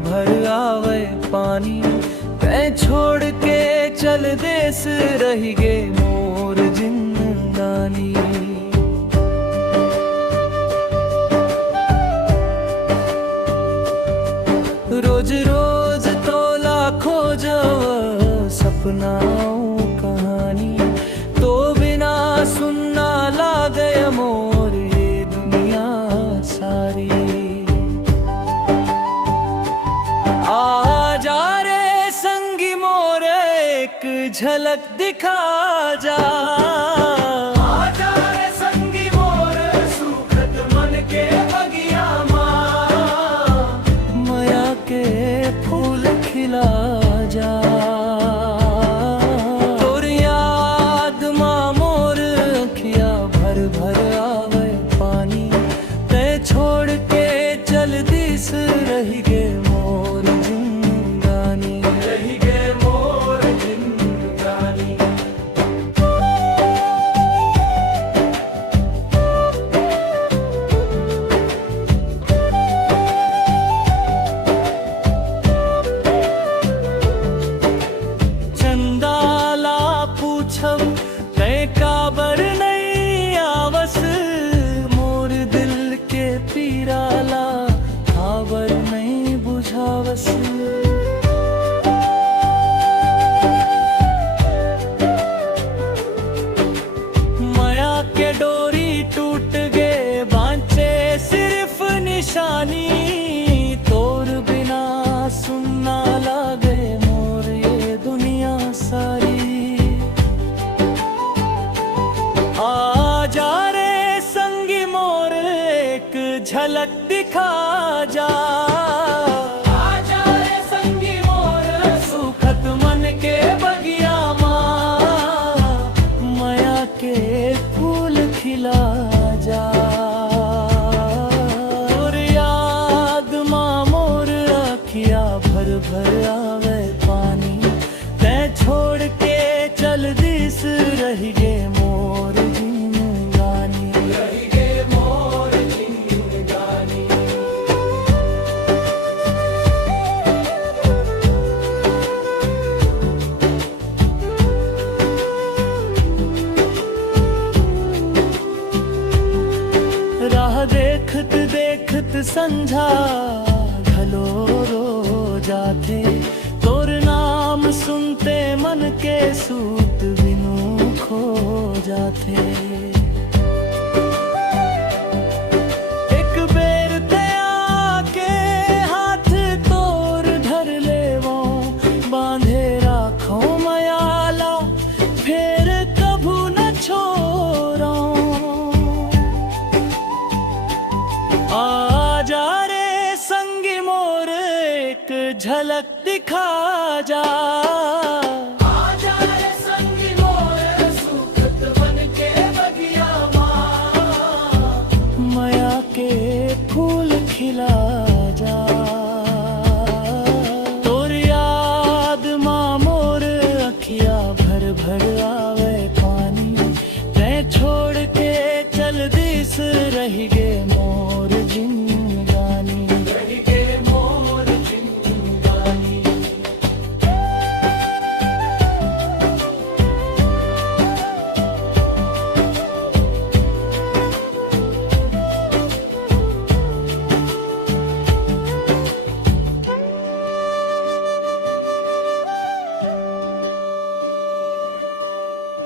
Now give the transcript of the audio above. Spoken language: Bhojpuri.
भर आवे पानी। तै छोड़ के चल देस रही गे मोर जिंदगानी। रोज रोज तो लाखों जव सपनाओं कहानी, तो बिना सुनना लागे मोर ये दुनिया सारी। आ जा रे संगी मोर एक झलक दिखा जा। फूल खिला जा तोर याद माँ मोर अखिया भर भर आवे पानी। तै छोड़ के चल दिस रही गे मोर जिंदगानी, रही गे मोर जिंदगानी। तै काबर नहीं आवस मोर दिल के पीराला खबर नहीं बुझावस। माया के डोरी टूट गे बांचे सिर्फ निशानी। तोर बिना सुनना लागे मोर ये दुनिया सारी। आ जा रे संगी मोर एक झलक दिखा जा। आ जा रे संगी मोर सुखत मन के बगिया माँ, माया के फूल खिला जा। और याद माँ मोर अखिया भर भर आवे पानी। तै छोड़ के चल दिस रही गे मोर जिंदगानी, रही गे मोर जिंदगानी। राह देखत देखत संझा घलो रो जाते। तोर नाम सुनते मन के सूत बिनु खो जाते। एक बेर ते आके हाथ तोर धर लेवो, बांधे राखो मयाला फेर कभू न छोड़ो। आ जा रे संगी मोर एक झलक दिखा जा।